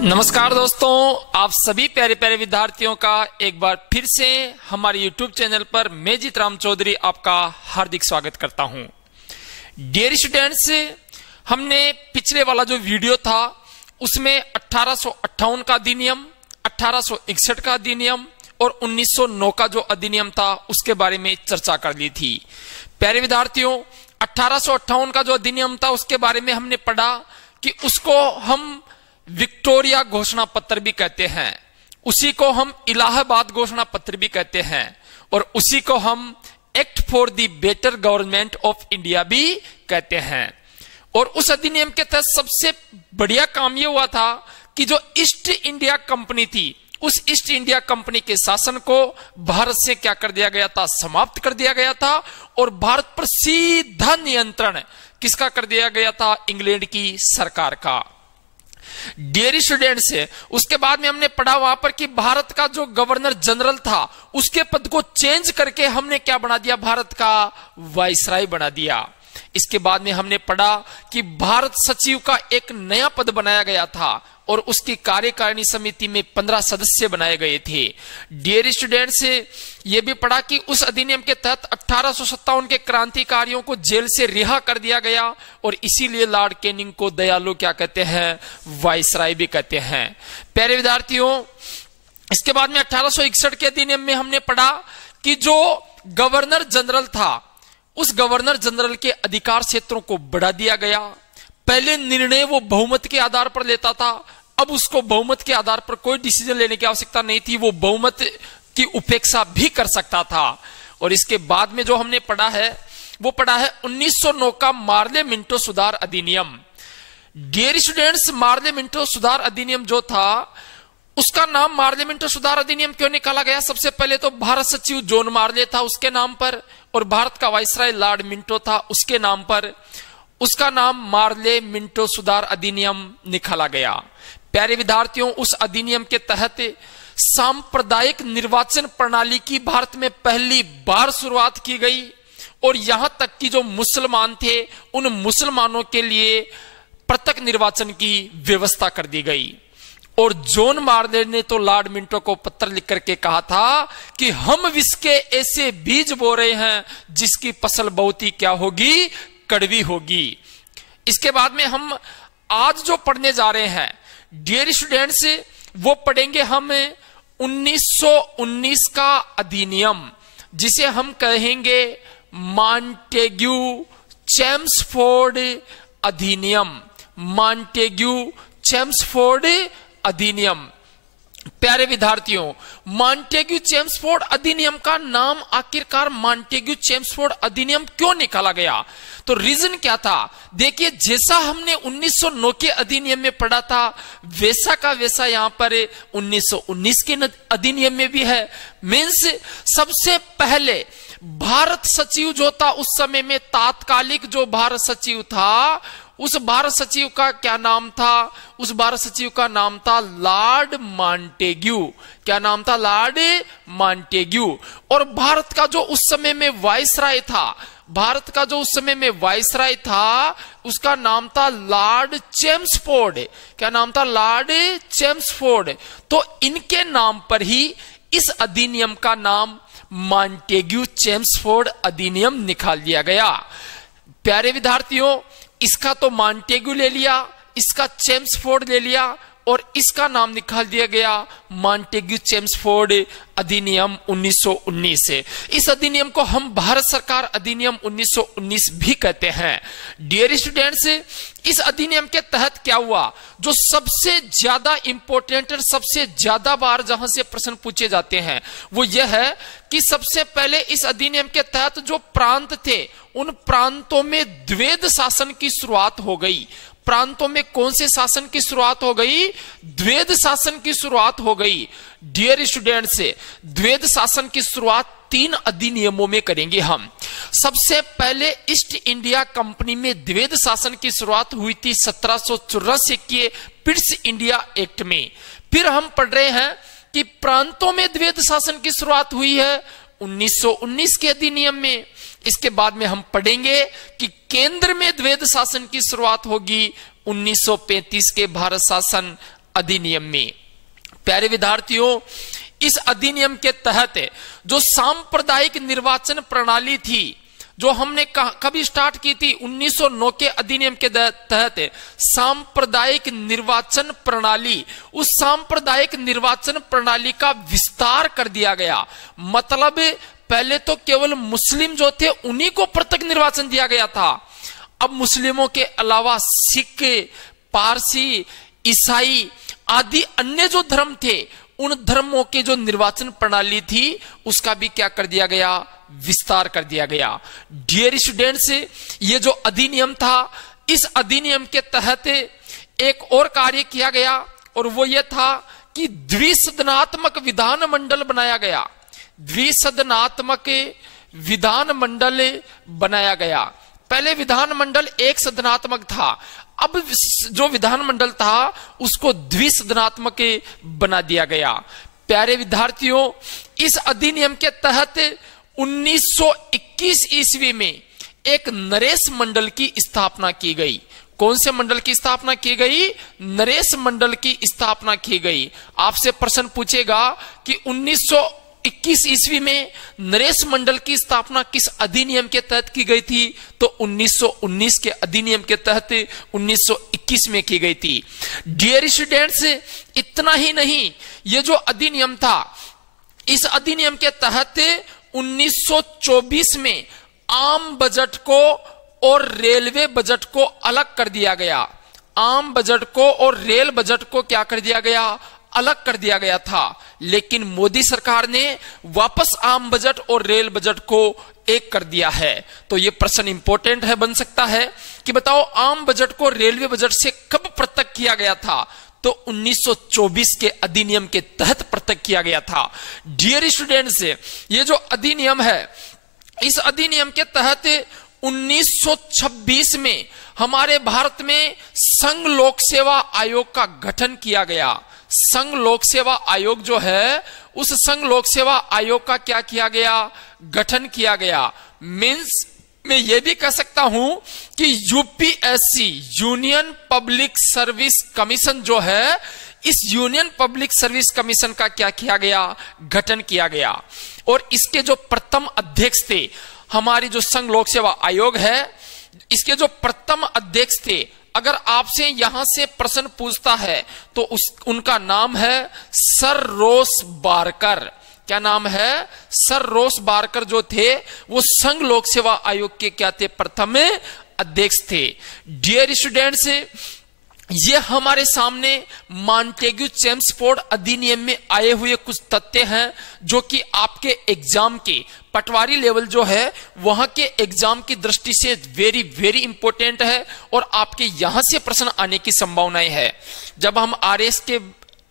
नमस्कार दोस्तों, आप सभी प्यारे प्यारे विद्यार्थियों का एक बार फिर से हमारे YouTube चैनल पर मैं जीतराम चौधरी आपका हार्दिक स्वागत करता हूं। डियर स्टूडेंट्स, हमने पिछले वाला जो वीडियो था उसमें 1858 का अधिनियम, 1861 का अधिनियम और 1909 का जो अधिनियम था उसके बारे में चर्चा कर ली थी। प्यारे विद्यार्थियों, 1858 का जो अधिनियम था उसके बारे में हमने पढ़ा कि उसको हम विक्टोरिया घोषणा पत्र भी कहते हैं, उसी को हम इलाहाबाद घोषणा पत्र भी कहते हैं और उसी को हम act for the better government of India भी कहते हैं। और उस अधिनियम के तहत सबसे बढ़िया काम यह हुआ था कि जो ईस्ट इंडिया कंपनी थी, उस ईस्ट इंडिया कंपनी के शासन को भारत से क्या कर दिया गया था, समाप्त कर दिया गया था और भारत पर सीधा नियंत्रण किसका कर दिया गया था, इंग्लैंड की सरकार का। डियर स्टूडेंट्स, उसके बाद में हमने पढ़ा वहां पर कि भारत का जो गवर्नर जनरल था उसके पद को चेंज करके हमने क्या बना दिया, भारत का वाइसराय बना दिया। इसके बाद में हमने पढ़ा कि भारत सचिव का एक नया पद बनाया गया था और उसकी कार्यकारिणी समिति में 15 सदस्य बनाए गए थे। डियर स्टूडेंट्स, ये भी पढ़ा कि उस अधिनियम के तहत 1857 के क्रांतिकारियों को जेल से रिहा कर दिया गया और इसीलिए लॉर्ड कैनिंग को दयालु क्या कहते हैं, वाइसराय भी कहते हैं। प्यारे विद्यार्थियों, इसके बाद में 1861 के अधिनियम में हमने पढ़ा कि जो गवर्नर जनरल था उस गवर्नर जनरल के अधिकार क्षेत्रों को बढ़ा दिया गया। पहले निर्णय वो बहुमत के आधार पर लेता था, अब उसको बहुमत के आधार पर कोई डिसीजन लेने की आवश्यकता नहीं थी, वो बहुमत की उपेक्षा भी कर सकता था। और इसके बाद में जो हमने पढ़ा है वो पढ़ा है 1909 का मार्ले मिंटो सुधार अधिनियम। डियर स्टूडेंट्स, मार्ले मिंटो सुधार अधिनियम जो था उसका नाम मार्ले मिंटो सुधार अधिनियम क्यों निकाला गया? सबसे पहले तो भारत सचिव जॉन मार्ले था उसके नाम पर और भारत का वाइसराय लॉर्ड मिंटो था उसके नाम पर, उसका नाम मार्ले मिंटो सुधार अधिनियम निकाला गया। प्यारे विद्यार्थियों, उस अधिनियम के तहत सांप्रदायिक निर्वाचन प्रणाली की भारत में पहली बार शुरुआत की गई और यहां तक कि जो मुसलमान थे उन मुसलमानों के लिए पृथक निर्वाचन की व्यवस्था कर दी गई। और जॉन मार्ले ने तो लॉर्ड मिंटो को पत्र लिख करके कहा था कि हम विष के ऐसे बीज बो रहे हैं जिसकी फसल बहुत ही क्या होगी, कड़वी होगी। इसके बाद में हम आज जो पढ़ने जा रहे हैं डियर स्टूडेंट्स, वो पढ़ेंगे हम 1919 का अधिनियम, जिसे हम कहेंगे मॉन्टेग्यू चेम्सफोर्ड अधिनियम। मॉन्टेग्यू चेम्सफोर्ड अधिनियम। प्यारे विद्यार्थियों, मॉन्टेग्यू चेम्सफोर्ड अधिनियम का नाम आखिरकार मॉन्टेग्यू चेम्सफोर्ड अधिनियम क्यों निकाला गया? तो रीजन क्या था? देखिए, जैसा हमने 1909 के अधिनियम में पढ़ा था वैसा का वैसा यहां पर 1919 के अधिनियम में भी है। मीन्स सबसे पहले भारत सचिव जो था उस समय में, तात्कालिक जो भारत सचिव था, उस भारत सचिव का क्या नाम था? उस भारत सचिव का नाम था लॉर्ड मॉन्टेग्यू। क्या नाम था? Lord Montagu. और भारत का जो उस समय में वाइसराय था, भारत का जो उस समय में वाइसराय था उसका नाम था लॉर्ड चेम्सफोर्ड। क्या नाम था? Lord Chelmsford. तो इनके नाम पर ही इस अधिनियम का नाम मॉन्टेग्यू चेम्सफोर्ड अधिनियम निकाल दिया गया। प्यारे विद्यार्थियों, इसका तो मॉन्टेग्यू ले लिया, इसका चेम्सफोर्ड ले लिया और इसका नाम निकाल दिया गया मॉन्टेग्यू चेम्सफोर्ड अधिनियम 1919 से। इस अधिनियम को हम भारत सरकार अधिनियम 1919 भी कहते हैं। डियर स्टूडेंट्स, इस अधिनियम के तहत क्या हुआ? जो सबसे ज्यादा इंपॉर्टेंट और सबसे ज्यादा बार जहां से प्रश्न पूछे जाते हैं वो यह है कि सबसे पहले इस अधिनियम के तहत जो प्रांत थे उन प्रांतों में द्वैध शासन की शुरुआत हो गई। प्रांतों में कौन से शासन की शुरुआत हो गई? द्वैध शासन की शुरुआत हो गई। डियर स्टूडेंट्स, द्वैध शासन की शुरुआत 3 अधिनियमों में करेंगे हम। सबसे पहले ईस्ट इंडिया कंपनी में द्वैध शासन की शुरुआत हुई थी 1784 के पिट्स इंडिया एक्ट में। फिर हम पढ़ रहे हैं कि प्रांतों में द्वैध शासन की शुरुआत हुई है 1919 के अधिनियम में। इसके बाद में हम पढ़ेंगे कि केंद्र में द्वैध शासन की शुरुआत होगी 1935 के भारत शासन अधिनियम में। प्यारे विद्यार्थियों, इस अधिनियम के तहत जो सांप्रदायिक निर्वाचन प्रणाली थी, जो हमने कभी स्टार्ट की थी 1909 के अधिनियम के तहत सांप्रदायिक निर्वाचन प्रणाली, उस सांप्रदायिक निर्वाचन प्रणाली का विस्तार कर दिया गया। मतलब पहले तो केवल मुस्लिम जो थे उन्हीं को प्रत्यक्ष निर्वाचन दिया गया था। अब मुस्लिमों के अलावा सिख, पारसी, ईसाई आदि अन्य जो धर्म थे, उन धर्मों के जो निर्वाचन प्रणाली थी उसका भी क्या कर दिया गया, विस्तार कर दिया गया। डियर स्टूडेंट्स, ये जो अधिनियम था, इस अधिनियम के तहत एक और कार्य किया गया और वो ये था कि द्विसदनात्मक विधानमंडल बनाया गया। द्विसदनात्मक विधानमंडल बनाया गया। पहले विधानमंडल एक सदनात्मक था, अब जो विधानमंडल था उसको द्विसदनात्मक बना दिया गया। प्यारे विद्यार्थियों, इस अधिनियम के तहत 1921 ईस्वी में एक नरेश मंडल की स्थापना की गई। कौन से मंडल की स्थापना की गई? नरेश मंडल की स्थापना की गई। आपसे प्रश्न पूछेगा कि 1921 ईस्वी में नरेश मंडल की स्थापना किस अधिनियम के तहत की गई थी? तो 1919 के अधिनियम के तहत 1921 में की गई थी। डियर स्टूडेंट्स, इतना ही नहीं, ये जो अधिनियम था, इस अधिनियम के तहत 1924 में आम बजट को और रेलवे बजट को अलग कर दिया गया। आम बजट को और रेल बजट को क्या कर दिया गया? अलग कर दिया गया था। लेकिन मोदी सरकार ने वापस आम बजट और रेल बजट को एक कर दिया है। तो यह प्रश्न इंपॉर्टेंट है, बन सकता है कि बताओ आम बजट को रेलवे बजट से कब पृथक किया गया था? तो 1924 के अधिनियम के तहत पृथक किया गया था। डियर स्टूडेंट्स, ये जो अधिनियम है, इस अधिनियम के तहत 1926 में हमारे भारत में संघ लोक सेवा आयोग का गठन किया गया। संघ लोक सेवा आयोग जो है, उस संघ लोक सेवा आयोग का क्या किया गया? गठन किया गया। मीन्स मैं ये भी कह सकता हूं कि UPSC, union public service commission जो है, इस यूनियन पब्लिक सर्विस कमीशन का क्या किया गया? गठन किया गया। और इसके जो प्रथम अध्यक्ष थे, हमारी जो संघ लोक सेवा आयोग है, इसके जो प्रथम अध्यक्ष थे, अगर आपसे यहां से प्रश्न पूछता है तो उनका नाम है सर रोस बारकर। क्या नाम है? सर रोस बारकर जो थे वो संघ लोक सेवा आयोग के क्या थे? प्रथम अध्यक्ष थे। डियर स्टूडेंट्स, ये हमारे सामने मॉन्टेग्यू चेम्सफोर्ड अधिनियम में आए हुए कुछ तथ्य हैं जो कि आपके एग्जाम के पटवारी लेवल जो है वहां के एग्जाम की दृष्टि से वेरी वेरी इंपॉर्टेंट है और आपके यहां से प्रश्न आने की संभावनाएं है। जब हम आरएस के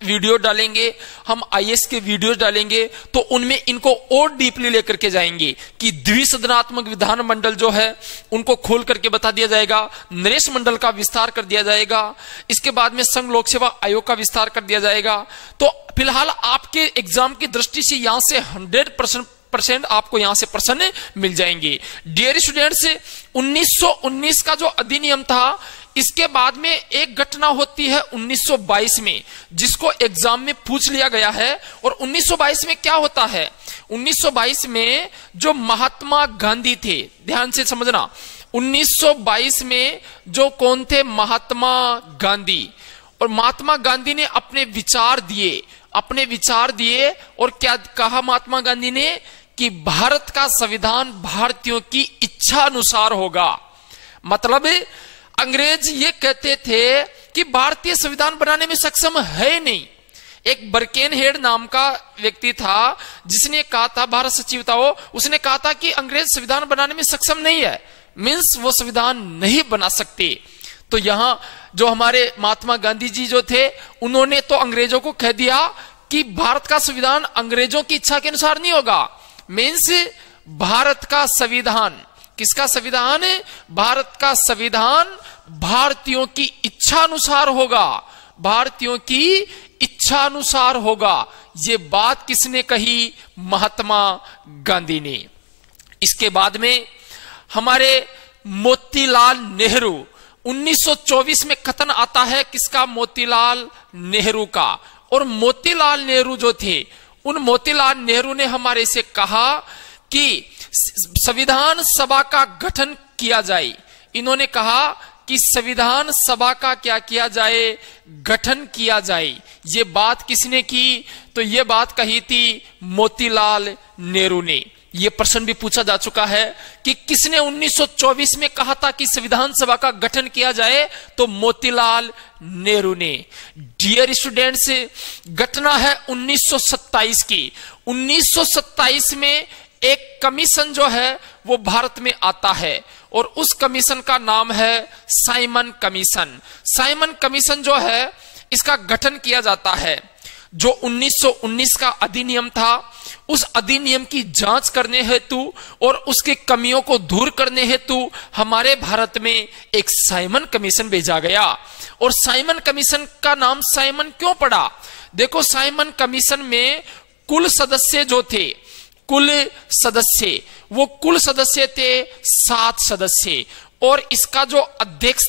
वीडियो डालेंगे, हम आईएएस के वीडियो डालेंगे, तो उनमें इनको और डीपली लेकर के जाएंगे कि द्विसदनात्मक विधानमंडल जो है उनको खोल करके बता दिया जाएगा, नरेश मंडल का विस्तार कर दिया जाएगा, इसके बाद में संघ लोक सेवा आयोग का विस्तार कर दिया जाएगा। तो फिलहाल आपके एग्जाम की दृष्टि से यहां से 100% आपको यहां से प्रश्न मिल जाएंगे। डियर स्टूडेंट्स, 1919 का जो अधिनियम था, इसके बाद में एक घटना होती है 1922 में, जिसको एग्जाम में पूछ लिया गया है। और 1922 में क्या होता है? 1922 में जो महात्मा गांधी थे, ध्यान से समझना, 1922 में जो कौन थे? महात्मा गांधी। और महात्मा गांधी ने अपने विचार दिए और क्या कहा महात्मा गांधी ने? कि भारत का संविधान भारतीयों की इच्छा अनुसार होगा। मतलब अंग्रेज ये कहते थे कि भारतीय संविधान बनाने में सक्षम है नहीं। एक बर्केनहेड नाम का व्यक्ति था जिसने कहा था, भारत सचिव था वो, उसने कहा था कि अंग्रेज संविधान बनाने में सक्षम नहीं है, मीन्स वो संविधान नहीं बना सकते। तो यहां जो हमारे महात्मा गांधी जी जो थे, उन्होंने तो अंग्रेजों को कह दिया कि भारत का संविधान अंग्रेजों की इच्छा के अनुसार नहीं होगा। मीन्स भारत का संविधान, किसका संविधान? भारत का संविधान भारतीयों की इच्छा अनुसार होगा, भारतीयों की इच्छा अनुसार होगा। ये बात किसने कही? महात्मा गांधी ने। इसके बाद में हमारे मोतीलाल नेहरू, 1924 में कथन आता है किसका? मोतीलाल नेहरू का। और मोतीलाल नेहरू जो थे, उन मोतीलाल नेहरू ने हमारे से कहा कि संविधान सभा का गठन किया जाए। इन्होंने कहा कि संविधान सभा का क्या किया जाए? गठन किया जाए। ये बात किसने की? तो ये बात कही थी मोतीलाल नेहरू ने। यह प्रश्न भी पूछा जा चुका है कि किसने 1924 में कहा था कि संविधान सभा का गठन किया जाए? तो मोतीलाल नेहरू ने। डियर स्टूडेंट्स, घटना है 1927 की। 1927 में एक कमीशन जो है वो भारत में आता है और उस कमीशन का नाम है साइमन कमीशन। साइमन कमीशन जो है इसका गठन किया जाता है। जो 1919 का अधिनियम था, उस अधिनियम की जांच करने हेतु और उसके कमियों को दूर करने हेतु हमारे भारत में एक साइमन कमीशन भेजा गया। और साइमन कमीशन का नाम साइमन क्यों पड़ा? देखो, साइमन कमीशन में कुल सदस्य जो थे, कुल सदस्य थे 7 सदस्य। और इसका जो अध्यक्ष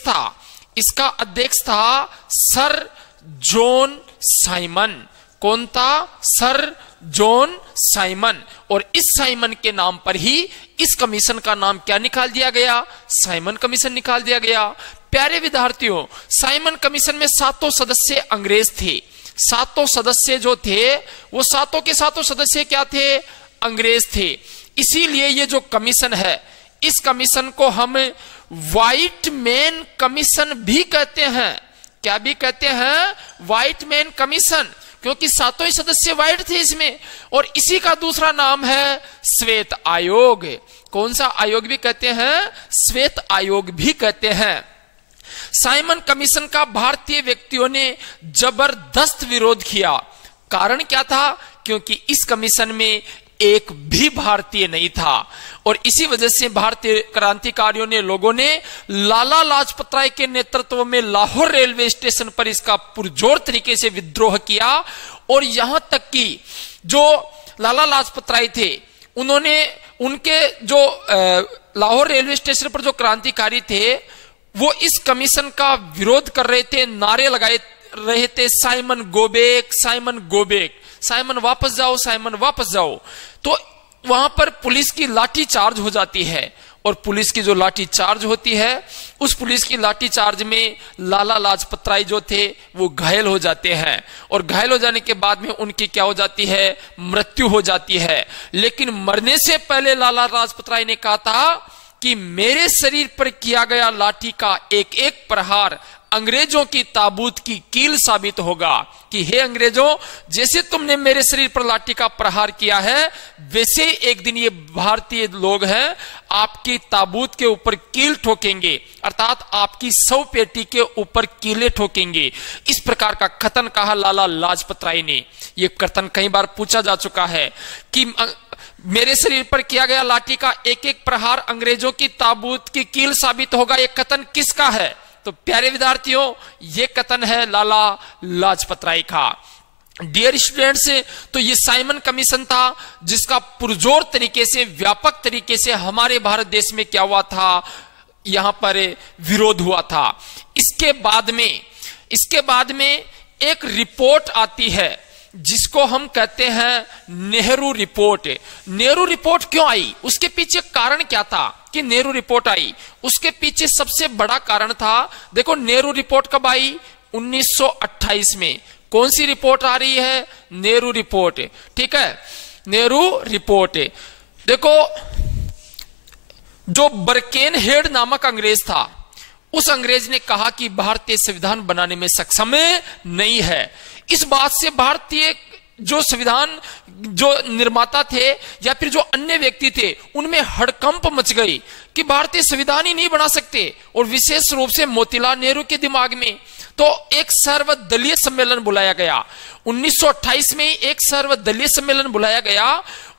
था सर जॉन साइमन। कौन था? Sir John Simon. और इस साइमन के नाम पर ही इस कमीशन का नाम क्या निकाल दिया गया? साइमन कमीशन निकाल दिया गया। प्यारे विद्यार्थियों, साइमन कमीशन में 7 सदस्य अंग्रेज थे। 7 सदस्य जो थे वो 7 के 7 सदस्य क्या थे? अंग्रेज थे। इसीलिए ये जो कमीशन है, इस कमीशन को हम व्हाइट मैन कमीशन भी कहते हैं। क्या भी कहते हैं? व्हाइट मैन कमीशन, क्योंकि 7 ही सदस्य व्हाइट थे इसमें। और इसी का दूसरा नाम है श्वेत आयोग। कौन सा आयोग भी कहते हैं? श्वेत आयोग भी कहते हैं। साइमन कमीशन का भारतीय व्यक्तियों ने जबरदस्त विरोध किया। कारण क्या था? क्योंकि इस कमीशन में एक भी भारतीय नहीं था। और इसी वजह से भारतीय क्रांतिकारियों ने, लोगों ने लाला लाजपत राय के नेतृत्व में लाहौर रेलवे स्टेशन पर इसका पुरजोर तरीके से विद्रोह किया। और यहां तक कि जो लाला लाजपत राय थे, उन्होंने उनके जो लाहौर रेलवे स्टेशन पर जो क्रांतिकारी थे, वो इस कमीशन का विरोध कर रहे थे, नारे लगाए रहे थे, Simon go back, Simon go back, Simon वापस जाओ, साइमन वापस जाओ। तो वहां पर पुलिस की लाठी चार्ज हो जाती है। और पुलिस की जो लाठी चार्ज होती है, उस पुलिस की लाठी चार्ज में लाला लाजपत राय जो थे वो घायल हो जाते हैं। और घायल हो जाने के बाद में उनकी क्या हो जाती है? मृत्यु हो जाती है। लेकिन मरने से पहले लाला लाजपत राय ने कहा था कि मेरे शरीर पर किया गया लाठी का एक एक प्रहार अंग्रेजों की ताबूत की कील साबित होगा। कि हे अंग्रेजों, जैसे तुमने मेरे शरीर पर लाठी का प्रहार किया है, वैसे एक दिन ये भारतीय लोग हैं आपकी ताबूत के ऊपर कील ठोकेंगे, अर्थात आपकी 100 पेटी के ऊपर कीले ठोकेंगे। इस प्रकार का कथन कहा लाला लाजपत राय ने। यह कथन कई बार पूछा जा चुका है कि मेरे शरीर पर किया गया लाठी का एक एक प्रहार अंग्रेजों की ताबूत की कील साबित होगा। यह कथन किसका है? तो प्यारे विद्यार्थियों, यह कथन है लाला लाजपत राय का। डियर स्टूडेंट्स, तो ये साइमन कमीशन था जिसका पुरजोर तरीके से, व्यापक तरीके से हमारे भारत देश में क्या हुआ था? यहां पर विरोध हुआ था। इसके बाद में एक रिपोर्ट आती है जिसको हम कहते हैं नेहरू रिपोर्ट। नेहरू रिपोर्ट क्यों आई? उसके पीछे कारण क्या था कि नेहरू रिपोर्ट आई? उसके पीछे सबसे बड़ा कारण था, देखो नेहरू रिपोर्ट कब आई? 1928 में। कौन सी रिपोर्ट आ रही है? नेहरू रिपोर्ट। ठीक है, नेहरू रिपोर्ट। देखो, जो बर्केन हेड नामक अंग्रेज था, उस अंग्रेज ने कहा कि भारतीय संविधान बनाने में सक्षम नहीं है। इस बात से भारतीय जो संविधान जो निर्माता थे या फिर जो अन्य व्यक्ति थे, उनमें हड़कंप मच गई कि भारतीय संविधान ही नहीं बना सकते। और विशेष रूप से मोतीलाल नेहरू के दिमाग में तो एक सर्वदलीय सम्मेलन बुलाया गया। 1928 में एक सर्वदलीय सम्मेलन बुलाया गया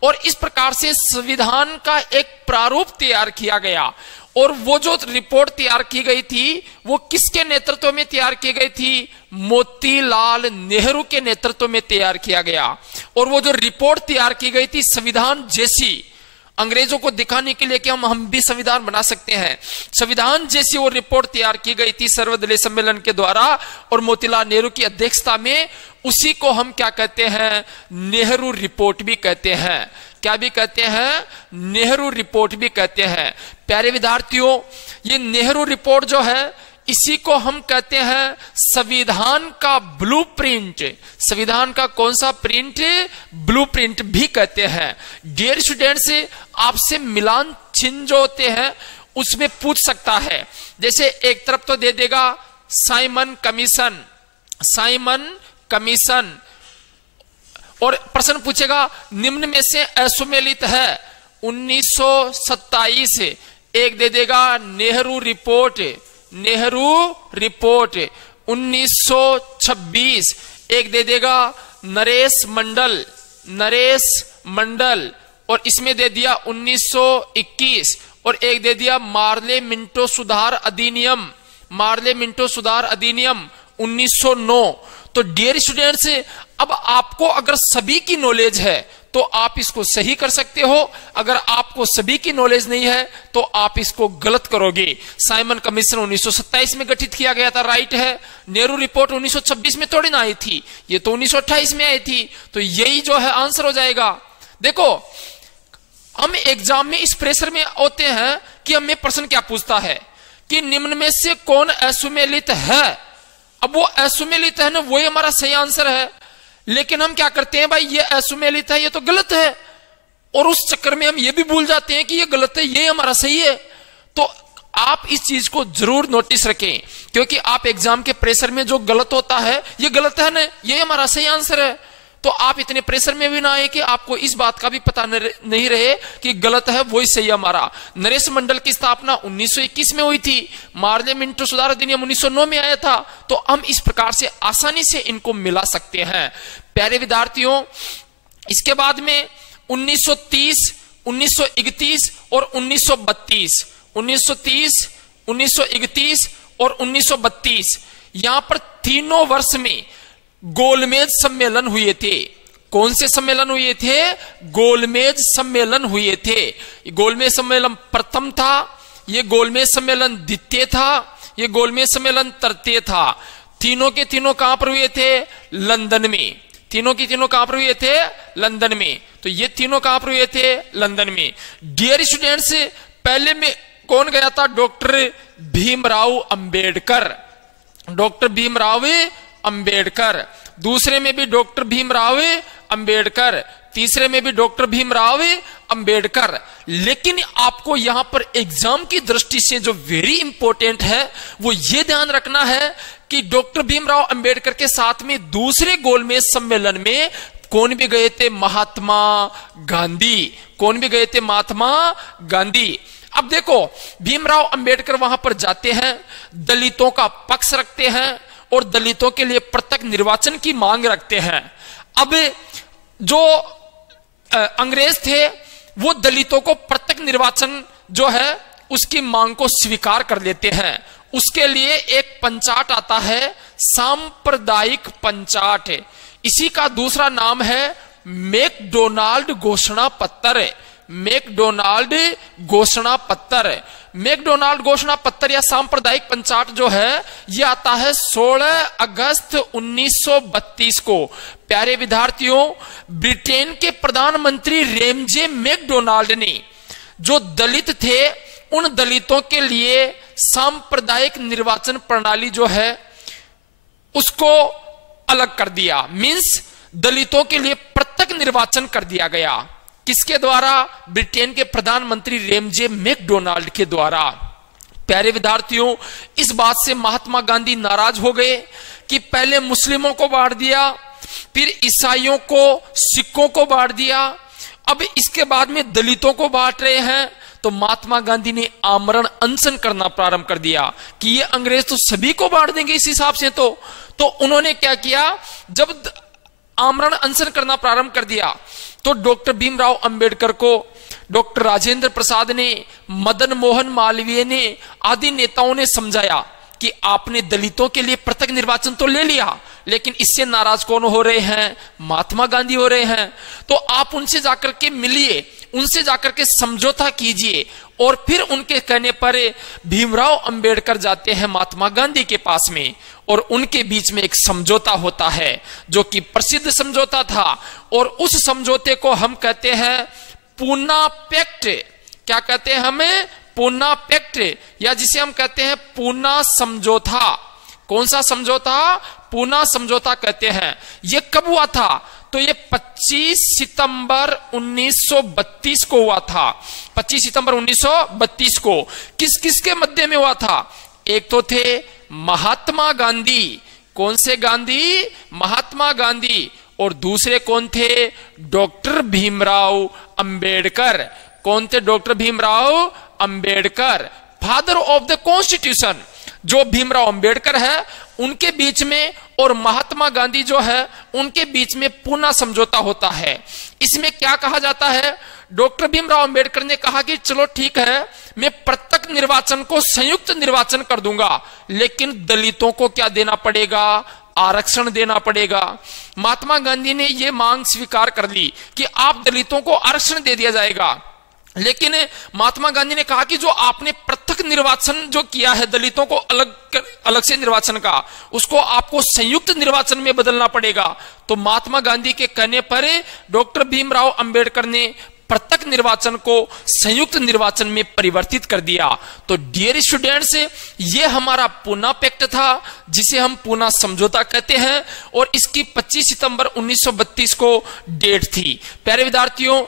और इस प्रकार से संविधान का एक प्रारूप तैयार किया गया। और वो जो रिपोर्ट तैयार की गई थी वो किसके नेतृत्व में तैयार की गई थी? मोतीलाल नेहरू के नेतृत्व में तैयार किया गया। और वो जो रिपोर्ट तैयार की गई थी संविधान जैसी, अंग्रेजों को दिखाने के लिए कि हम भी संविधान बना सकते हैं। संविधान जैसी वो रिपोर्ट तैयार की गई थी सर्वदलीय सम्मेलन के द्वारा और मोतीलाल नेहरू की अध्यक्षता में, उसी को हम क्या कहते हैं, नेहरू रिपोर्ट भी कहते हैं। क्या भी कहते हैं, नेहरू रिपोर्ट भी कहते हैं। प्यारे विद्यार्थियों, ये नेहरू रिपोर्ट जो है, इसी को हम कहते हैं संविधान का ब्लूप्रिंट। संविधान का कौन सा प्रिंट, ब्लूप्रिंट भी कहते हैं। डियर स्टूडेंट्स, आपसे मिलान चिन्ह जो होते हैं उसमें पूछ सकता है। जैसे एक तरफ तो दे देगा साइमन कमीशन, साइमन कमीशन, और प्रश्न पूछेगा निम्न में से असुमेलित है 1927, एक दे देगा नेहरू रिपोर्ट, नेहरू रिपोर्ट 1926, एक दे देगा नरेश मंडल, नरेश मंडल, और इसमें दे दिया 1921, और एक दे दिया मार्ले मिंटो सुधार अधिनियम, मार्ले मिंटो सुधार अधिनियम 1909। तो डियर स्टूडेंट्स, अब आपको अगर सभी की नॉलेज है तो आप इसको सही कर सकते हो, अगर आपको सभी की नॉलेज नहीं है तो आप इसको गलत करोगे। साइमन कमीशन 1927 में गठित किया गया था, राइट है। नेहरू रिपोर्ट 1926 में थोड़ी ना आई थी, ये तो 1928 में आई थी, तो यही जो है आंसर हो जाएगा। देखो, हम एग्जाम में इस प्रेशर में होते हैं कि हमें प्रश्न क्या पूछता है कि निम्न में से कौन असुमेलित है। अब वो असुमेलित है ना, वही हमारा सही आंसर है, लेकिन हम क्या करते हैं, भाई ये असुमेलित है, ये तो गलत है, और उस चक्कर में हम ये भी भूल जाते हैं कि ये गलत है, ये हमारा सही है। तो आप इस चीज को जरूर नोटिस रखें, क्योंकि आप एग्जाम के प्रेशर में जो गलत होता है, ये गलत है ना, ये हमारा सही आंसर है, तो आप इतने प्रेशर में भी ना आए कि आपको इस बात का भी पता नहीं रहे कि गलत है वही सही है हमारा। नरेश मंडल की स्थापना 1921 में हुई थी, मार्ले मिंटो सुधार अधिनियम 1909 में आया था, तो हम इस प्रकार से आसानी से इनको मिला सकते हैं। प्यारे विद्यार्थियों, इसके बाद में 1930, 1931 और 1932, 1930, 1931 और 1932, यहां पर तीनों वर्ष में गोलमेज सम्मेलन हुए थे। कौन से सम्मेलन हुए थे, गोलमेज सम्मेलन हुए थे। गोलमेज सम्मेलन प्रथम था, ये गोलमेज सम्मेलन द्वितीय था, ये गोलमेज सम्मेलन तृतीय था। तीनों के तीनों कहां पर हुए थे, लंदन में। तीनों के तीनों कहां पर हुए थे, लंदन में। तो ये तीनों कहां पर हुए थे, लंदन में। डियर स्टूडेंट्स, पहले में कौन गया था, डॉक्टर भीमराव अंबेडकर, डॉक्टर भीमराव अंबेडकर। दूसरे में भी डॉक्टर भीमराव अंबेडकर, तीसरे में भी डॉक्टर भीमराव अंबेडकर। लेकिन आपको यहां पर एग्जाम की दृष्टि से जो वेरी इंपॉर्टेंट है वो ये ध्यान रखना है कि डॉक्टर भीमराव अंबेडकर के साथ में दूसरे गोलमेज सम्मेलन में कौन भी गए थे, महात्मा गांधी। कौन भी गए थे, महात्मा गांधी। अब देखो, भीमराव अंबेडकर वहां पर जाते हैं, दलितों का पक्ष रखते हैं और दलितों के लिए प्रत्यक्ष निर्वाचन की मांग रखते हैं। अब जो अंग्रेज थे वो दलितों को प्रत्यक्ष निर्वाचन जो है उसकी मांग को स्वीकार कर लेते हैं। उसके लिए एक पंचाट आता है, सांप्रदायिक पंचाट। इसी का दूसरा नाम है मैकडोनाल्ड घोषणा पत्र, मैकडोनाल्ड घोषणा पत्र। मैकडोनाल्ड घोषणा पत्र या सांप्रदायिक पंचाट जो है यह आता है 16 अगस्त 1932 को। प्यारे विद्यार्थियों, ब्रिटेन के प्रधानमंत्री रेमजे मैकडोनाल्ड ने जो दलित थे उन दलितों के लिए सांप्रदायिक निर्वाचन प्रणाली जो है उसको अलग कर दिया। मींस दलितों के लिए प्रत्यक्ष निर्वाचन कर दिया गया। किसके द्वारा, ब्रिटेन के प्रधानमंत्री रेमजे मैकडोनाल्ड के द्वारा। प्यारे विद्यार्थियों, इस बात से महात्मा गांधी नाराज हो गए कि पहले मुस्लिमों को बांट दिया, फिर ईसाइयों को, सिखों को बांट दिया, अब इसके बाद में दलितों को बांट रहे हैं। तो महात्मा गांधी ने आमरण अनशन करना प्रारंभ कर दिया कि ये अंग्रेज तो सभी को बांट देंगे इस हिसाब से। तो उन्होंने क्या किया, जब आमरण अनशन करना प्रारंभ कर दिया तो डॉक्टर भीमराव अंबेडकर को डॉक्टर राजेंद्र प्रसाद ने, मदन मोहन मालवीय ने आदि नेताओं ने समझाया कि आपने दलितों के लिए पृथक निर्वाचन तो ले लिया, लेकिन इससे नाराज कौन हो रहे हैं? महात्मा गांधी हो रहे हैं। तो आप उनसे जाकर के मिलिए, उनसे जाकर के समझौता कीजिए। और फिर उनके कहने पर भीमराव अंबेडकर जाते हैं महात्मा गांधी के पास में, और उनके बीच में एक समझौता होता है जो कि प्रसिद्ध समझौता था। और उस समझौते को हम कहते हैं पूना पैक्ट। क्या कहते हैं हमें? पूना पैक्ट, या जिसे हम कहते हैं पूना समझौता। कौन सा समझौता? पूना समझौता कहते हैं। यह कब हुआ था? तो ये 25 सितंबर 1932 को हुआ था। 25 सितंबर 1932 को किस किस के मध्य में हुआ था? एक तो थे महात्मा गांधी। कौन से गांधी? महात्मा गांधी। और दूसरे कौन थे? डॉक्टर भीमराव अंबेडकर। कौन थे? Doctor Bhimrao Ambedkar, father of the constitution. जो भीमराव अंबेडकर है उनके बीच में और महात्मा गांधी जो है उनके बीच में पूना समझौता होता है। इसमें क्या कहा जाता है? डॉक्टर भीमराव अंबेडकर ने कहा कि चलो ठीक है, मैं प्रत्यक्ष निर्वाचन को संयुक्त निर्वाचन कर दूंगा, लेकिन दलितों को क्या देना पड़ेगा? आरक्षण देना पड़ेगा। महात्मा गांधी ने यह मांग स्वीकार कर ली कि आप दलितों को आरक्षण दे दिया जाएगा, लेकिन महात्मा गांधी ने कहा कि जो आपने पृथक निर्वाचन जो किया है दलितों को अलग से निर्वाचन का, उसको आपको संयुक्त निर्वाचन में बदलना पड़ेगा। तो महात्मा गांधी के कहने पर डॉक्टर भीमराव अंबेडकर ने पृथक निर्वाचन को संयुक्त निर्वाचन में परिवर्तित कर दिया। तो डियर स्टूडेंट्स, ये हमारा पूना पैक्ट था जिसे हम पूना समझौता कहते हैं, और इसकी 25 सितंबर 1932 को डेट थी। प्यारे विद्यार्थियों,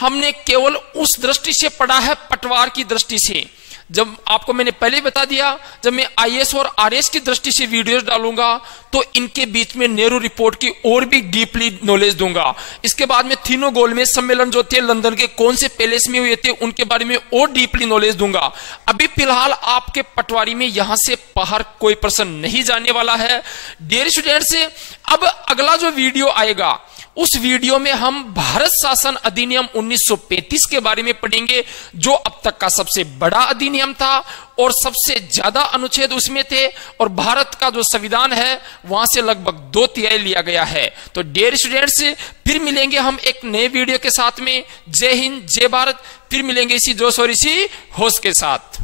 हमने केवल उस दृष्टि से पढ़ा है, पटवार की दृष्टि से। जब आपको मैंने पहले ही बता दिया, जब मैं आईएएस और आरएएस की दृष्टि से वीडियोस डालूंगा तो इनके बीच में नेहरू रिपोर्ट की और भी डीपली नॉलेज दूंगा। इसके बाद में तीनों गोलमेज सम्मेलन जो थे लंदन के, कौन से पैलेस में हुए थे, उनके बारे में और डीपली नॉलेज दूंगा। अभी फिलहाल आपके पटवारी में यहां से बाहर कोई प्रश्न नहीं जाने वाला है। डियर स्टूडेंट्स, अब अगला जो वीडियो आएगा उस वीडियो में हम भारत शासन अधिनियम 1935 के बारे में पढ़ेंगे, जो अब तक का सबसे बड़ा अधिनियम था और सबसे ज्यादा अनुच्छेद उसमें थे, और भारत का जो संविधान है वहां से लगभग 2/3 लिया गया है। तो डियर स्टूडेंट्स, फिर मिलेंगे हम एक नए वीडियो के साथ में। जय हिंद, जय भारत। फिर मिलेंगे इसी जोश और इसी होश के साथ।